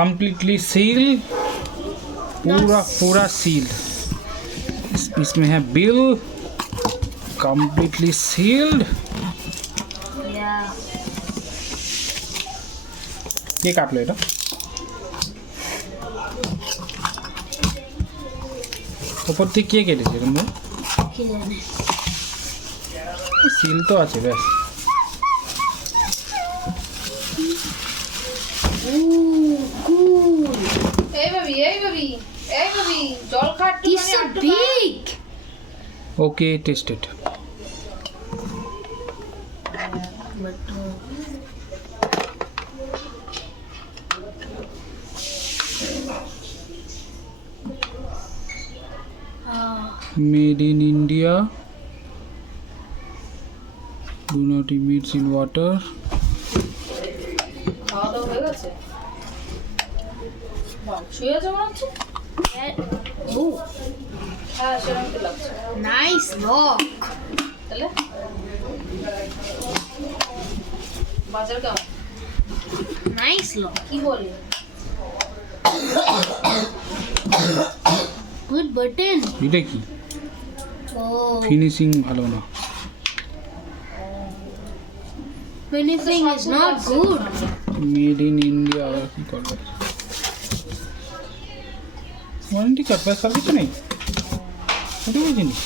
completely sealed, पूरा sealed. इसमें है bill, completely sealed. Yeah. ये काट लो बेटा. ऊपर থেকে কে কেটেছে এরকম? কি জানে? সিল তো আছে ব্যাস. Cool. এই baby, জল খাট তো It's so big. Okay, tested. But Made in India. Do not mix in water. খাওয়া দাওয়া হয়ে গেছে? শুয়ে যাবো না হচ্ছে? oh, হ্যাঁ সেরকম তো লাগছে। nice lock. তাহলে বাজার কেমন? Nice lock. কি বলি? Good button. এটা কি? Oh, ফিনিশিং ভালো না. finishing is not good. Made in India আর কি করবে? ওয়ারেন্টি কার্ড বা সার্ভিস নেই. ওটা কি জিনিস?